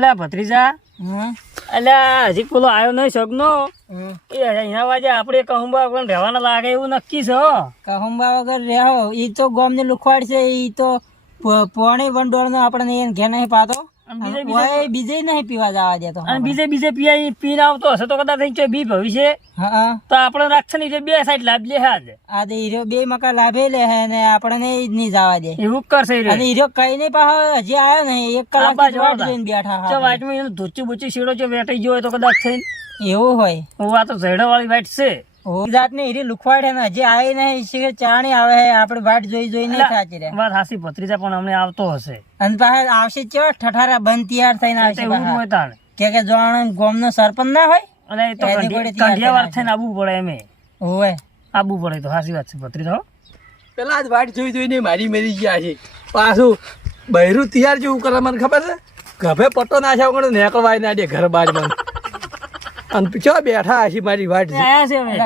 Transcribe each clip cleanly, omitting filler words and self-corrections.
અલ્યા ભત્રીજા, અલ્યા હજી પેલો આવ્યો નહીં સગનો એ અહીંયા વાજે આપણે કહુંબા વગર રહેવાના લાગે એવું નક્કી છે હો. કહુંબા વગર રહેવો ઈ તો ગામ ને લુખવાડ છે. ઈ તો પોણી વંડોળ નો આપણે એને ઘેર નહીં પાતો. બીજે નહીં પીવા જવા દેતો. અને બીજે પીને આવતો હશે તો કદાચ અહીં બી ભવિષ્ય તો આપણે રાખશે ને બે સાઈડ લાભ લે હાજ આ દે હીરો બે મકા લાભે લે હે ને આપણે નહીં જવા દે એવું કરશે. અને હીરો કઈ નહીં પાછો હજી આવ્યો નહીં. 1 કલાક વાટ જોઈને બેઠા. વાટમાં એનું ધોચું બોચું શેડો જો વેટાઈ ગયો હોય તો કદાચ થઈને એવું હોય. હું આ તો ઝેડો વાળી વાટ છે. જાત ને હીરી લુખવાડે ને હજી આવી નહીં. ચાણી આવે આપણે વાટ જોઈ નહીં થાચી રહ્યા. વાત હાસી ભત્રીજા પણ અમને આવતો હશે અને પાછા આવશે ચેવા ઠઠારા બંધ તૈયાર થઈને આવશે. એવું હોય તાણ કે જોણ ગામનો સરપંચ ના હોય અને એ તો કંઢિયાવાર થઈને આવવું પડે એમે હોય આવવું પડે. તો હાસી વાત છે ભત્રીજા. પેલા જ વાટ જોઈને મારી મરી ગયા છે. પાછું બહેરું તૈયાર જેવું કરે મને ખબર છે. ગભે પટ્ટો નાખ્યા વગર નીકળવાય ના દે ઘર બહાર બંધ. અને પીછો બેઠા હશે મારી વાટ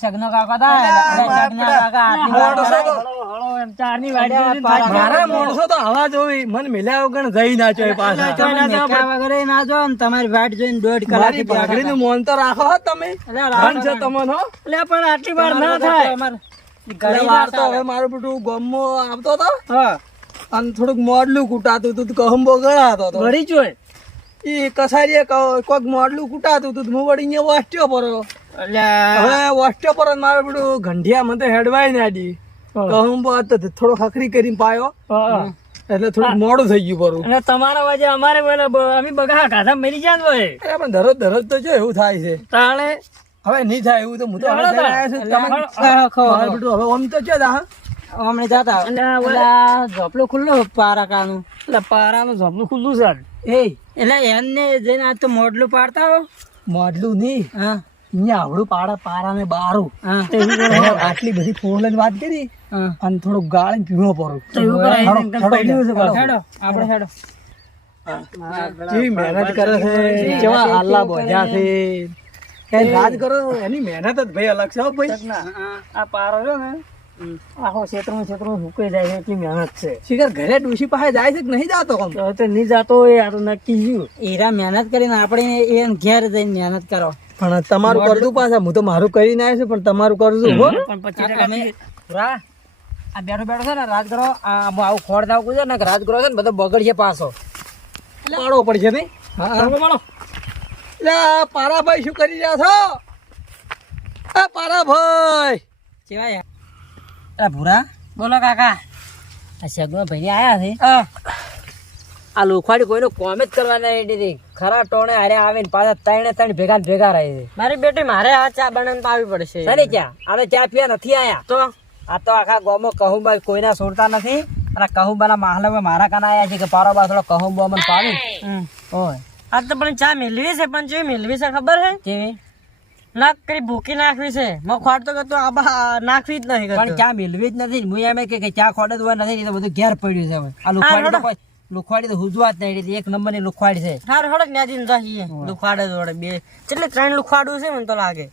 સગનો કાકા મારા માણસો તો હવા જોઈ મને મિલ્યા વગર જઈ ના ચોય પાછા વગર ના જો તમારી વાટ જોઈને 1.5 કલાક પાઘડી નું મોન તો રાખો હો તમે. ધન છે તમને હો. પણ આટલી વાર ના થાય. વાર તો હવે મારું બધું ગામમાં આવતો હતો અને થોડુંક મોડલું કૂટાતું હતું કહુંબો ગળાતો હતો. વળી જોઈ એ કસારીએ કોઈક મોડલું કૂટાતું હતું હું વળી અહીંયા વસ્ટ્યો પડ્યો. હવે વસ્ટ્યો પર મારે બધું ગંઢિયા મને હેડવાય ને આડી કહુંબો થોડો ખખરી કરીને પાયો એટલે થોડું મોડું થઈ ગયું પરું. અને તમારા વાજે અમારે અમે બગા ખાધા મરી જાય હોય. અરે પણ દરરોજ તો જો એવું થાય છે. તાણે હવે નહીં થાય એવું તો હું તો હવે આમ તો છે હમણાં જતા ઝોપલો ખુલ્લો પારાકાનું. એટલે પારાનું ઝોપલું ખુલ્લું છે. એટલે એમને જઈને આજ તો મોડલું પાડતા હો. મોડલું નહીં અહીંયા આવડું પારાને બારું આટલી બધી ફોન વાત કરી અને થોડું ગાળી પીવો પડું. આપડે હેડો કેવી મહેનત કરે છે. કેવા હાલા બોધ્યા છે. કઈ રાજ કરો એની મહેનત જ ભાઈ અલગ છે ભાઈ. આ પારો છે ને આખો ક્ષેત્રમાં સુકાઈ જાય છે એટલી મહેનત છે. શિખર ઘરે ડોશી પાસે જાય છે કે નહીં જાતો? તો નહીં જાતો હોય આ તો નક્કી ગયું. એરા મહેનત કરીને આપણે એ ઘેર જઈને મહેનત કરો. પણ તમારું કરતું પાછા હું તો મારું કરીને આવ્યો છું પણ તમારું કરશું હો. પણ પછી આ બેઠો છે ને રાજગરો આવું ખોડ દાવું છે ને રાજગરો છે ને બધો બગડશે પાછો પાડવો પડશે નહીં. પારાભાઈ શું કરી રહ્યા છો? પારાભાઈ કેવાય ભૂરા બોલો કાકા. આ સગનો ભાઈ આયા છે. આ લોખવાડી કોઈનો કોમ જ કરવા નહીં. ખરા ટોણે હારે આવે ને પાછા ત્રણ ભેગા રહે છે. મારી બેટી મારે આ ચા બનાવીને પાવી પડશે. સરી ચા આ તો ચા પીવા નથી આયા. તો આ તો આખા ગામમાં કહુંબા કોઈના છોડતા નથી. અને કહુંબાના માહલામાં મારા કાના આયા છે કે પારો બા થોડો કહુંબો અમને પાવી હોય. આ તો પણ ચા મેળવી છે પણ જેવી મેળવી છે ખબર છે કેવી નાક કરી ભૂકી નાખવી છે. ખોટ તો કરતો નાખવી જ નહીં પણ ચા મેળવી જ નથી. હું એમ કે ચા ખોટ જ હોય નથી તો બધું ઘેર પડ્યું છે. હવે આ લુખવાડી તો હુજવા જ નહીં. 1 નંબરની લુખવાડી છે. હાર હડક ન્યાજી જઈએ લુખવાડે જોડે બે એટલે 3 લુખવાડું છે મને તો લાગે.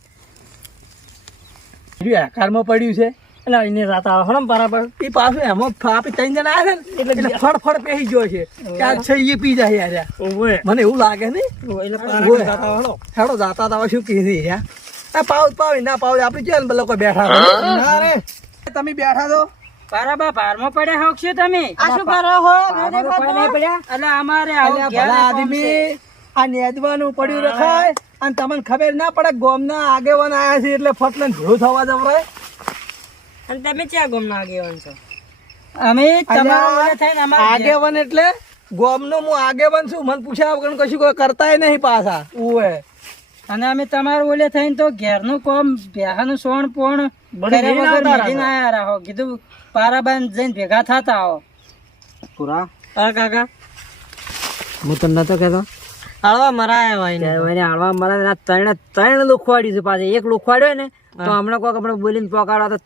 આકારમાં પડ્યું છે એટલે એને રાત આવે હળમ પારા એ પાછું એમાં આપણે 3 જણા આવ્યા ને એટલે ફળ પેહી ગયો છે. ત્યાં છે એ પી જાય યાર. મને એવું લાગે ને હેડો જાતા હતા શું કીધી યાર. પાવ ના પાવ આપડે છે ને લોકો બેઠા રે તમે બેઠા છો પારાબા ભારમાં પડ્યા હોક છો તમે. આ શું કરો હો? એટલે અમારે આદમી આ નેદવાનું પડ્યું રખાય અને તમને ખબર ના પડે ગામના આગેવાન આયા છે એટલે ફટલે ભેળું થવા જવરાય. અને તમે ક્યાં ગામના આગેવાન છો? અમે તમારા થઈને આગેવાન એટલે ગામનો હું આગેવાન છું. મને પૂછ્યા વગર કશું કોઈ કરતાય નહીં પાછા. ઓએ અને અમે તમારું ઓલે થઈને તો ઘેરનું કોમ બેહાનું સોણ પોણ કીધું પારાબાન જઈને ભેગા થતા આવો. પૂરા કાકા હું તમને નતો કેતો હળવા મરાયા હળવા મરાય 3 લુખવાડ્યું છે. પાછું 1 લુખવાડ્યો ને તો હમણાં કોઈક આપણે બોલીને પોકાડવા તો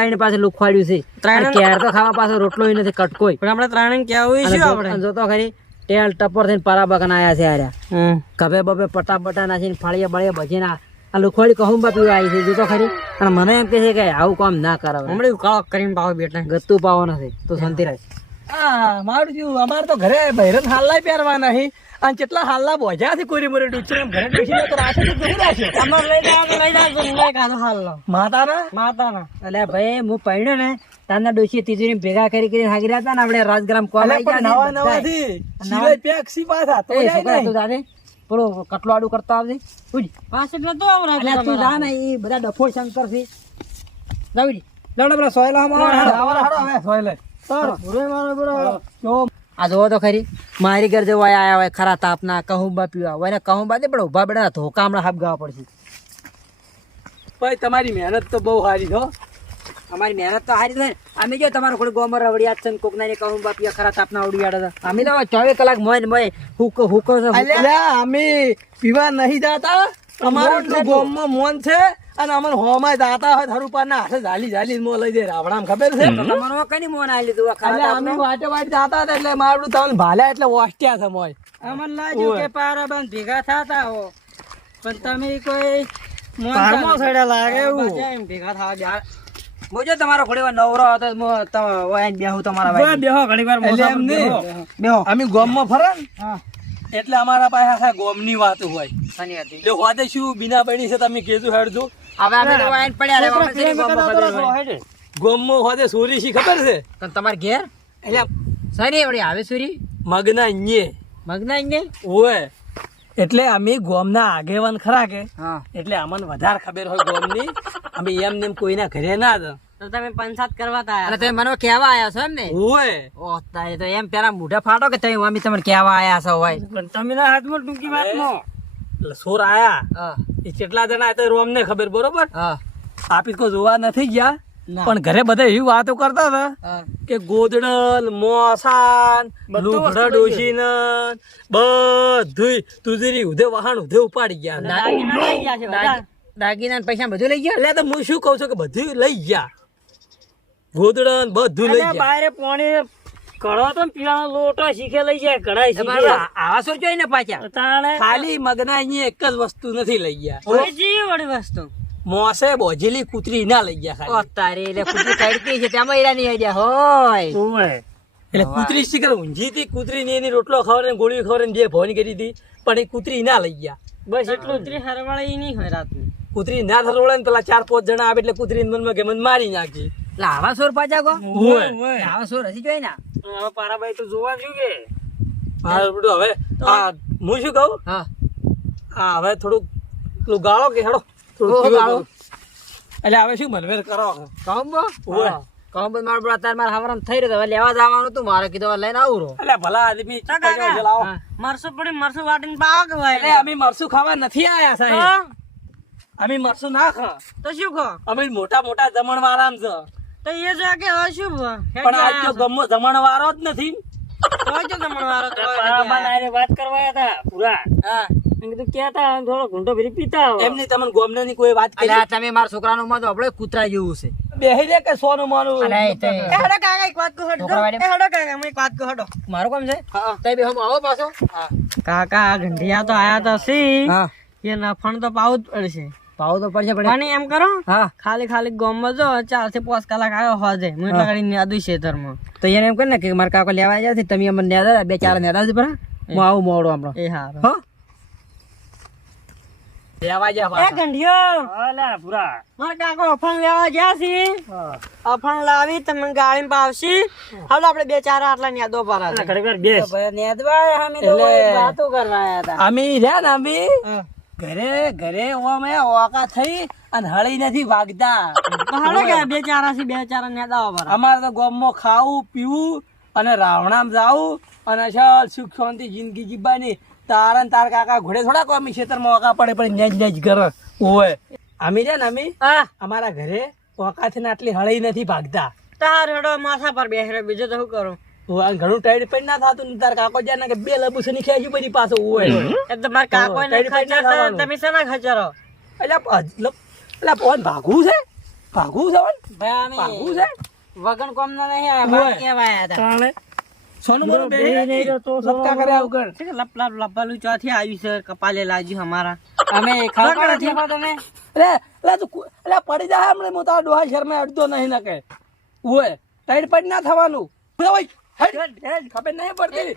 3 પાસે લુખવાડ્યું છે. કેર તો ખાવા પાછો રોટલો નથી કટકોઈ પણ આપણે 3 કેવું જોતો ખરી ટેલ ટપોર થઈને પારાબાકન આયા છે. આર્યા કભે બબે પટા નાખીને ફાળિયા બળિયા ભજીને આ લુખવાડી કહુંબા પીવા આવી છે જોતો ખરી. અને મને એમ કે છે કે આવું કામ ના કરાવે. હમણાં કાળો કરીને પાવો બેટા ગત્તું પાવો નથી તો શાંતિ રહે. મારું જેવું અમારે તો ઘરે બહેરન હાલ પહેરવા નહીં અને કેટલા હાલના બોજા થી કોરી મોરી ડૂચી ઘરે ડૂચી તો રાશે તો જવું રાશે અમાર લઈ જાવ લઈ કાઢો હાલ માતાના એટલે ભાઈ હું પડ્યો ને તાના ડોશી તિજોરી ભેગા કરી હાગી રહ્યા હતા ને આપણે રાજગ્રામ કોલ આવી ગયા નવા થી સિવાય પેક સી પાછા તો જાય છોકરા તું નહીં. જાને પેલો કટલો આડું કરતો આવજે ઉડી પાસે તો આવ તું જા ને ઈ બધા ડફોળ શંકર થી જાવડી લડો પેલા સોયલા હારો હવે સોય લે સર ભૂરે મારો બરો જો આ જોવો તો ખરી મારી ઘર જેવો આયા હોય ખરા તાપના કહુંબા પીવા હોય ને કહુંબા દે પણ ઉભા બેડા ધોકા હમણાં હાફ ગાવા પડશે ભાઈ તમારી મહેનત તો બહુ સારી છો. અમારી મહેનત તો હારી થાય અમે જો તમારો કોઈ ગોમર રવડિયા છે કોક ના કહુંબા પીવા ખરા તાપના ઉડિયાડા હતા અમે તો 24 કલાક મોય ને મોય હુકો અલ્યા અમે પીવા નહીં જાતા અમારું તો ગોમમાં મોન છે અને અમન હોમાં જાતા હોય ધરુપાના હાથે ઝાલી મો લઈ દે રાવણામ ખબર છે તમારો કઈ મોન આલી લીધું ખરા એટલે અમે વાટે જાતા હતા એટલે મારું તમને ભાલ્યા એટલે ઓસ્ટ્યા છે મોય અમન લાગ્યું કે પારાબંધ ભેગા થતા હો પણ તમે કોઈ પારમો સડ્યા લાગે એવું એમ ભેગા થવા જા મોજો તમારો ઘડીવાર નવરો હતો તો ઓય બેહું તમારા ભાઈ બેહો ઘડીવાર એટલે એમ નહીં બેહો અમે ગોમમાં ફરે ને હા એટલે અમારા પાસે આખા ગોમની વાતો હોય સની હતી એટલે હોદે શું બીના પડી છે તમે કેજો હેડજો હવે અમે તો વાઈન પડ્યા રે વાપસ ની ગોમમાં ગોમમાં હોદે સોરી શી ખબર છે તો તમાર ઘેર એટલે સની વળી આવે સુરી મગના ઈએ મગના ને ઓય એટલે અમે ગોમના આગેવાન ખરા કે હા એટલે અમને વધારે ખબર હોય ગોમની અમે એમ નેમ કોઈના ઘરે ના હતા તો તમે પંચાયત કરવા તા અને તમે મને કેવા આયા છો એમ ને ઓય ઓહ તારે તો એમ પેલા મોઢા ફાટો કે તમે અમે તમને કેવા આયા છો હોય પણ તમે ના હાથમાં ટૂંકી વાતમાં એટલે સોર આયા હા એ કેટલા જણા હતા રોમ ને ખબર બરોબર હા આપી કોઈ જોવા નથી ગયા ના. પણ ઘરે બધા એવી વાતો કરતા હતા હા કે ગોદડલ મોસાન બધું લુગડા વસ્તુ લઈ ડોશીન બધુંય તુજરી ઉધે વહાણ ઉધે ઉપાડી ગયા દાગીના પૈસા બધું લઈ ગયા એટલે તો હું શું કઉ છું કે બધું લઈ ગયા ગોદડન બધું લઈ ગયા બારે પાણી કડો તો ને પીવાનો લોટો શીખે લઈ જાય કઢાઈ તમારે શીખે આવા સોર જોઈ ને પાછા તાણે ખાલી મગના અહીંયા એક જ વસ્તુ નથી લઈ ગયા બીજી વળી વસ્તુ મોસે બોજેલી કૂતરી ના લઈ ગયા ઓ ખાલી તારે એટલે કુતરી કાઢતી છે તેમાં ઈરા નહીં આઈડિયા હોય ઓય એટલે કૂતરી શીખર ઊંઝી હતી કૂતરી ની એની રોટલો ખવરે ગોળી ખવરે જે ભોન કરી હતી પણ એ કૂતરી ના લઈ ગયા બસ એટલું જ હરવાળી નહીં હોય રાતની કૂતરી ના થરોળે ને પેલા 4-5 જણા આવે એટલે કૂતરી મનમાં કે મને મારી નાખી એટલે આવા સોર પાછા કો ઓય. આવા સોર હજી જોઈ ના હવે પારાભાઈ તો જોવા જો કે હા બધું હવે આ હું શું કહું હા આ હવે થોડુંક પેલું ગાળો કે હેડો થોડુંક ઓહો, પીવો ગાળો. કરો. એટલે હવે શું મનવેર કરો કહુંબો ઓય. કહુંબો મારો બ્રો તાર મારા હવરામ થઈ રહ્યો તો હવે લેવા જવાનું તું મારે કીધું હવે લઈને આવું રો એટલે ભલા આદમી લાવો મરસું પડી મરસું વાટીને પાક એટલે અમે મરસું ખાવા નથી આયા સાહેબ અમે મરસું ના ખા તો શું કહો અમે મોટા મોટા જમણવારામ છે તો એ જો કે હવે શું પણ આજ તો ગમો જમણવારો જ નથી પારાભાઈ આરે વાત કરવા હતા પૂરા હા મેં કીધું ક્યાં હતા થોડો ઘૂંટો ભરી પીતા હોય. એમની તમને ગોમને ની કોઈ વાત કરી અલ્યા તમે મારા છોકરાનું માં તો આપણે કૂતરા જેવું છે બેહી રે કે સોનું માનું અલ્યા એ તો હેડો કાકા એક વાત કહું હેડો છોકરા વાળી- હેડો કાકા હું એક વાત કહું હેડો મારું કામ છે હા. તઈ બે હમ આવો પાછો કાકા આ ગંઢિયા તો આયા તો સી હા એ નફણ તો પાવું જ પડશે પાવ તો પડશે પડે પણ એમ કરો હા ખાલી ગામમાં જો 4 થી 5 કલાક આવ્યો હોજે હું એટલા કરી યાદ ખેતરમાં તો એને એમ કર ને કે મારા કાકો લેવા જાય તમે અમને નેદા 2-4 નેદા જ પરા હું આવું મોડો આપણો એ હારું હો લેવા જા એ પાછા. ગંઢિયો અલા પૂરા મારા કાકો અફણ લેવા ગયા છે અફણ લાવી તમે ગાડી પાવશી હવે આપણે 2-4 આટલા યાદો પર અલા ઘડીવાર બેસ નેદવા અમે તો વાતો કરવા આયા હતા અમે રહ્યા ને અમે ઘરે ઘરે ઓમે ઓકા થઈ અને હળી નથી વાગતા હેડો કે 2-4 થી 2-4 યાદો પર અમારે તો ગામમાં ખાવું પીવું અને રાવણામ જાવું અને અસલ સુખ શાંતિ જિંદગી જીવવાની તારા ને તાર કાકા ઘોડે થોડા કો અમે ખેતરમાં ઓકા પડે પડે નેજ નેજ કરે ઓય અમે રહ્યા ને અમે અમારા ઘરે ઓકાથી ને આટલી હળી નથી ભાગતા તાર હેડો માથા પર બેહરો બીજું તો શું કરું ઓય, ઘણું ટાઈડ પણ ના થતું ને તાર કાકો જ્યાં ના કે 2 લબુસની ખેંચી બધી પાછો ઓય એ તો મારા કાકો ને ટાઈડ પાઈડ ના ખચર થવાનું. તમે શેના ખચરો એટલે ફોન ભાગવું છે ભાગવું છે ભાઈ ભાગવું છે વગન કોમ ના નહીં આયા ઓય. બાકી કેવા આયા હતા તાણે સોનું મોનું બેહી બેહી નહીં રહ્યો તો લપકા કરે આવું કર છે કે લપ લપ લપાલું ચોથી આવ્યું છે કપાલે લાગ્યું અમારા અમે ખાવા નથી આપા તમે એટલે તું એટલે પડી જાય હમણાં હું તારા ડોહા શર્મા અડધો નહીં નકે ઓય ટાઈડ પડ ના થવાનું ઓય, ઓય ખબર નહીં પડતી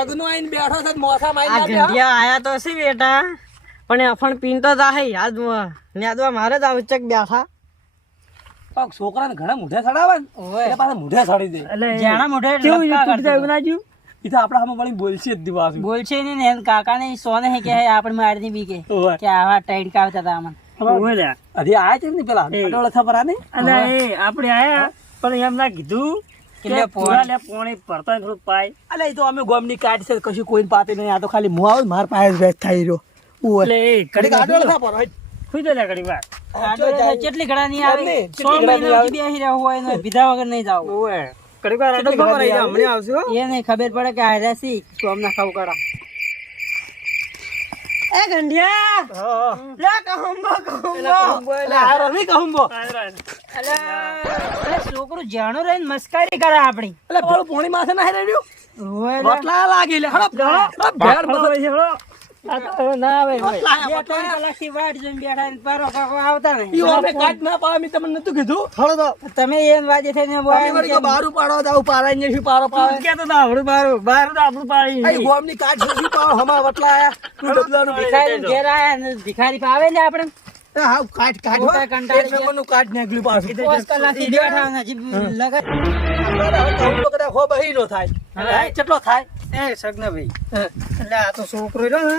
સગનો આઈને બેઠો છે મોસા આ માઈને ગંઢિયા આયા તો છે બેટા પણ એ અફણ પીન તો જાહે યાદ નેદવા મારે જ આવું ચક બેઠા છોકરાને ઘણા મુઢે ચડાવે ને એટલે પાછા મુઢે ચડી દે એટલે જેણા મોઢે કેવું લપકા તૂટી જાય એવું ના જ્યું? એ તો આપડા સામે વળી બોલશે જ દિવસ બોલશે ને એન કાકા ને સોને હે કે આપણે મારી બી કે આવા ટાઈટ કાવતા હતા અમને ઓય લ્યા. હજી આયા છે ને પેલા અટોળે થપરા ને અને એ આપણે આયા પણ એમ ના કીધું કે લે પૂરા લે પોણી ભરતા થોડું પાય. અલે એ તો અમે ગોમની કાઢ છે કશું કોઈને પાતે નહીં આ તો ખાલી મું આવું માર પાસે જ થઈ રહ્યો એટલે એ ઘડીક અટોળે થપરો ખુઈ દે લે ઘડીક વાર. કેટલી ઘડા નહીં આવે એમ નહીં, 100 કેટલી ઘડા નહીં મહિના સુધી બેસી રહેવું હોય ને બીધા વગર નહીં જાવ ઓય ઘડીક વાર આટલું ખબર આવી જાય. હમણાં આવશે હો. એ નહીં ખબર પડે કે હાર્યા સી તો અમને ખાવું કરા એ ગંઢિયા લે કહુંબો આ રમી કહુંબો અલે છોકરું જાણું રહીને મસ્કરી કરે આપણી એટલે પેલું પોણી માથે ના રહ્યું હોય લે. રોટલા લાગી લે હડપ ભેળ હળો પછી હળો. આ તો હવે ના આવે ભાઈ. બે ત્રણ કલાકથી વાટ જોઈને બેઠા ને પારો કાકો આવતા નહીં. ઈ અમે કાઢ ના પાવે મેં તમને નતું કીધું હળો તો તમે એમ વાજે થઈને અમે વળી તો બારું પાડો જાવ પારાઈ ને શું પારો પાવે તું કહેતો તો આપણું બહાર તો આપણું પાડી. આ ગોમની કાઢ શું પાવ હમા વટલા આયા ડબલાનું ભિખારી ઘેર આયા ને ભિખારી પાવે ને આપણે હા કાઢ કાઢ મોટા કંટાળી એક નંબરનું કાઢ નાખ્યું પાછું 5 કલાકથી બેઠા ને હજી લગન કદાચ હો બહી નો થાય કેટલો થાય એ સગનાભાઈ એટલે આ તો છોકરો રહ્યો ને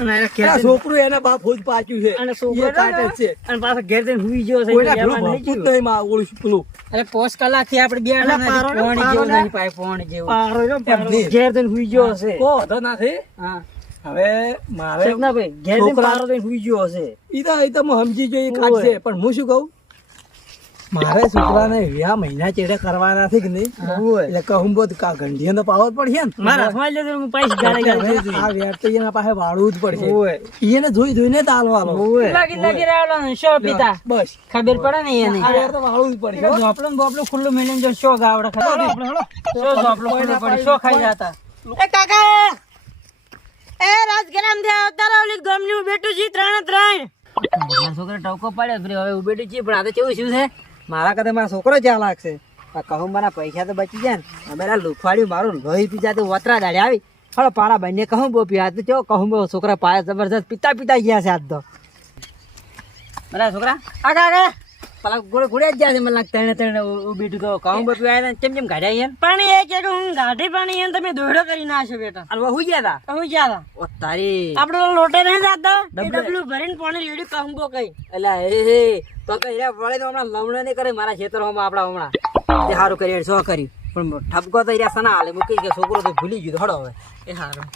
અને એને ઘેર આ છોકરું એના બાપ હોજ પાચ્યું છે અને છોકરો એ કાઢે જ છે અને પાછો ઘેર જઈને હુઈ ગયો છે. કોઈના એટલે ઘરું એમાં નહીં ભરતું જ ગયું. નહીં માં ઓલું પેલું અરે 5 કલાકથી આપણે બેઠા ને પારો ને, પોણી પારો જેવું ને. નહીં પાય પોણી જેવું પારો રહ્યો, પારો. એમ નહીં. ઘેર જઈને હુઈ ગયો હશે. કો વાંધો નથી હા હવે મારે સગનાભાઈ ઘેર જઈને છોકરા- પારો જઈને હુઈ ગયો હશે. ઈ તો હું સમજી જો એ કાઢશે પણ હું શું કહું મારે છોકરાને વ્યા મહિના ચેડે કરવાના છે કે નહીં એટલે કહું બોત કા ગંઢિયા તો પાવો જ પડશે ને મારા હાથમાં લેજો હું પૈસા ગાળી ગાળી જોઈ આ વ્યાજ તો એના પાસે વાળવું જ પડશે ઓય. એને જોઈ જોઈને તાલવાનો લાગી રહેલો ને શો પિતા બસ ખબર પડે ને એને આ વ્યાજ તો વાળવું જ પડશે ઝોપડું બોપડું ખુલ્લું મેલીને જો શો ગાવડે ખબર શો ઝોપડું ખુલ્લું પડે શો ખાઈ જતા એ કાકા એ રાજગરામ થી આવતા રહો ગમની બેઠું જી 3 મારા છોકરો ટવકો પાડ્યો ફરી હવે ઉભેટી છે પણ આ તો કેવું શું છે મારા કદે મારા છોકરો જ્યાં લાગશે આ કહુંબાના પૈસા તો બચી જાય ને અમે લુખવાડ્યું મારું લોહી પી જાય તો વતરા દાડે આવી હળો પાડા બંને કહું બો પી આ તો કેવો કહું છોકરા પાયા જબરજસ્ત પિતા પિતા ગયા છે આજ તો બરાબર છોકરા આ કાકા પેલા ગોળે ગોળ્યા જ ગયા છે મને લાગે ત્રણે ઉભેટું તો કહું બો પી આવ્યા કેમ કેમ કાઢ્યા અહીંયા પાણી એ કે હું ગાઢી પાણી એને તમે દોડો કરી નાખ્યો બેટા અને હું ગયા હતા હું જ્યાં ઓ તારી આપડે લોટે નહીં જાતા ડબલું ભરીને પાણી રેડી કહું કઈ એટલે એ તો હીરા વળે તો હમણાં લમણે નહીં કરે મારા ખેતરોમાં આપડા હમણાં તે સારું કર્યું શું કર્યું પણ ઠપકો તો હીરા સના હાલે મૂકી કે છોકરો તો ભૂલી ગયો હડો હવે એ સારું